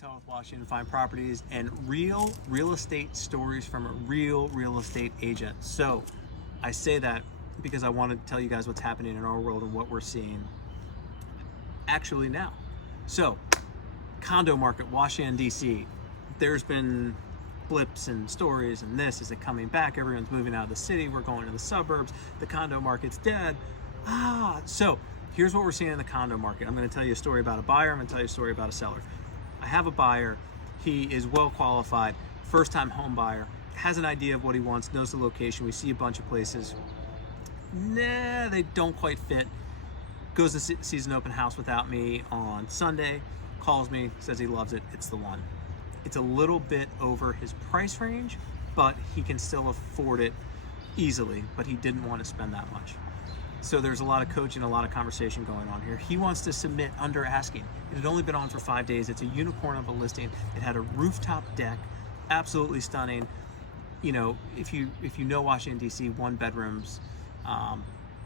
Tell with Washington Fine Properties, and real estate stories from a real estate agent. So I say that because I want to tell you guys what's happening in our world and what we're seeing actually now. So condo market, Washington DC, there's been blips and stories and this, is it coming back? Everyone's moving out of the city, we're going to the suburbs, the condo market's dead. So here's what we're seeing in the condo market. I'm going to tell you a story about a buyer, I'm going to tell you a story about a seller. I have a buyer, he is well qualified, first time home buyer, has an idea of what he wants, knows the location, we see a bunch of places. Nah, they don't quite fit. Goes to sees an open house without me on Sunday, calls me, says he loves it, it's the one. It's a little bit over his price range, but he can still afford it easily, but he didn't want to spend that much. So there's a lot of coaching, a lot of conversation going on here. He wants to submit under asking. It had only been on for 5 days. It's a unicorn of a listing. It had a rooftop deck, absolutely stunning. You know, if you know Washington DC, one bedrooms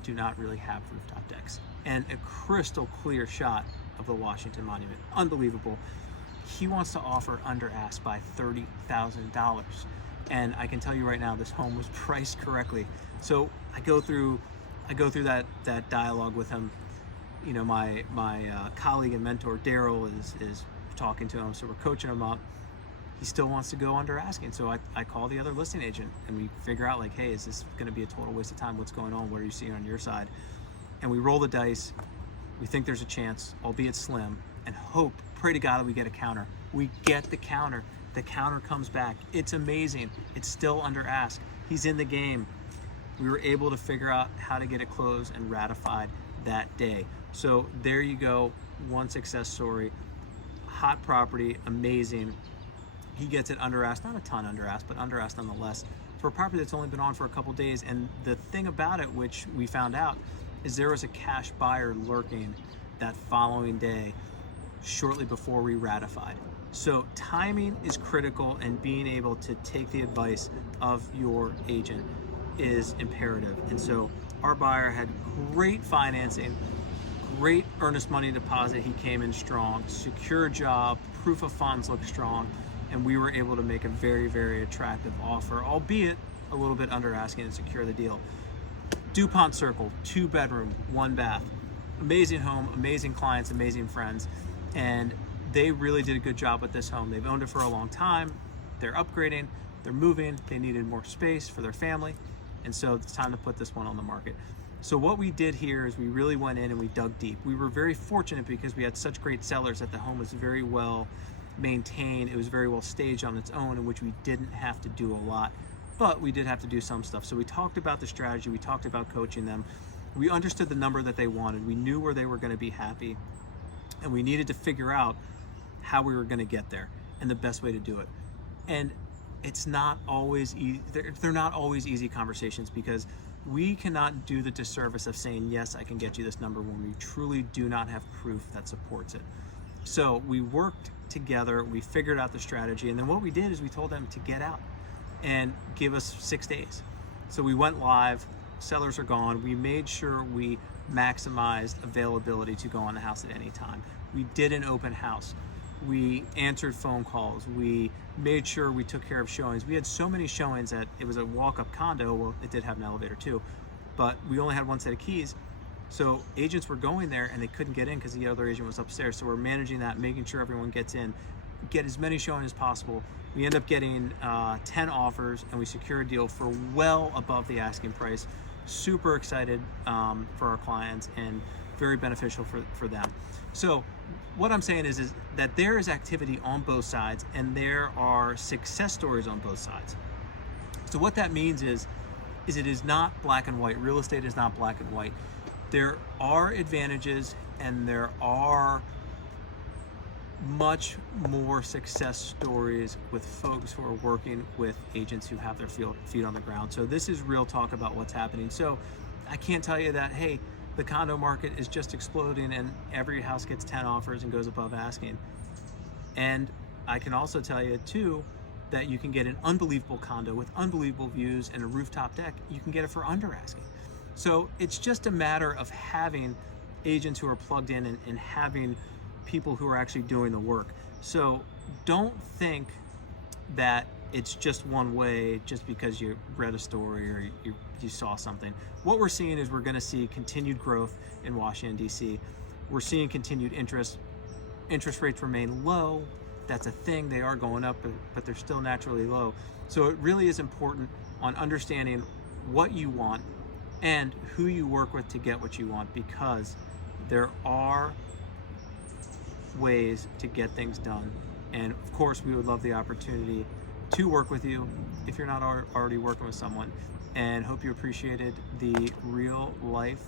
do not really have rooftop decks. And a crystal clear shot of the Washington Monument, unbelievable. He wants to offer under ask by $30,000. And I can tell you right now, this home was priced correctly. So I go through that dialogue with him. You know, my colleague and mentor Daryl is talking to him, so we're coaching him up. He still wants to go under asking, so I call the other listing agent and we figure out, like, hey, is this going to be a total waste of time? What's going on? What are you seeing on your side? And we roll the dice. We think there's a chance, albeit slim, and hope, pray to God that we get a counter. We get the counter. The counter comes back. It's amazing. It's still under ask. He's in the game. We were able to figure out how to get it closed and ratified that day. So there you go, one success story. Hot property, amazing. He gets it under ask, not a ton under ask, but under ask nonetheless, for a property that's only been on for a couple days. And the thing about it, which we found out, is there was a cash buyer lurking that following day, shortly before we ratified. So timing is critical, and being able to take the advice of your agent is imperative. And so our buyer had great financing, great earnest money deposit. He came in strong, secure job, proof of funds looked strong, and we were able to make a very attractive offer, albeit a little bit under asking, and secure the deal. DuPont Circle, 2 bedroom, 1 bath. Amazing home, amazing clients, amazing friends, and they really did a good job with this home. They've owned it for a long time. They're upgrading, they're moving, they needed more space for their family, and so it's time to put this one on the market. So what we did here is we really went in and we dug deep. We were very fortunate because we had such great sellers that the home was very well maintained. It was very well staged on its own, in which we didn't have to do a lot, but we did have to do some stuff. So we talked about the strategy, we talked about coaching them. We understood the number that they wanted. We knew where they were going to be happy, and we needed to figure out how we were going to get there and the best way to do it. And it's not always easy. They're not always easy conversations, because we cannot do the disservice of saying, yes, I can get you this number, when we truly do not have proof that supports it. So we worked together, we figured out the strategy, and then what we did is we told them to get out and give us 6 days. So we went live, sellers are gone. We made sure we maximized availability to go on the house at any time. We did an open house. We answered phone calls. We made sure we took care of showings. We had so many showings that it was a walk-up condo. Well, it did have an elevator too, but we only had one set of keys. So agents were going there and they couldn't get in because the other agent was upstairs. So we're managing that, making sure everyone gets in, get as many showings as possible. We end up getting 10 offers, and we secure a deal for well above the asking price. Super excited for our clients, and very beneficial for them. So what I'm saying is that there is activity on both sides, and there are success stories on both sides. So what that means is it is not black and white. Real estate is not black and white. There are advantages, and there are much more success stories with folks who are working with agents who have their feet on the ground. So this is real talk about what's happening. So I can't tell you that, hey, the condo market is just exploding and every house gets 10 offers and goes above asking. And I can also tell you too that you can get an unbelievable condo with unbelievable views and a rooftop deck. You can get it for under asking. So it's just a matter of having agents who are plugged in and having people who are actually doing the work. So don't think that it's just one way just because you read a story or you saw something. What we're seeing is we're going to see continued growth in Washington DC. We're seeing continued interest rates remain low. That's a thing. They are going up, but they're still naturally low. So it really is important on understanding what you want and who you work with to get what you want, because there are ways to get things done. And of course, we would love the opportunity to work with you if you're not already working with someone. And hope you appreciated the real life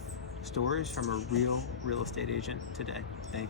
stories from a real estate agent today. Thank you.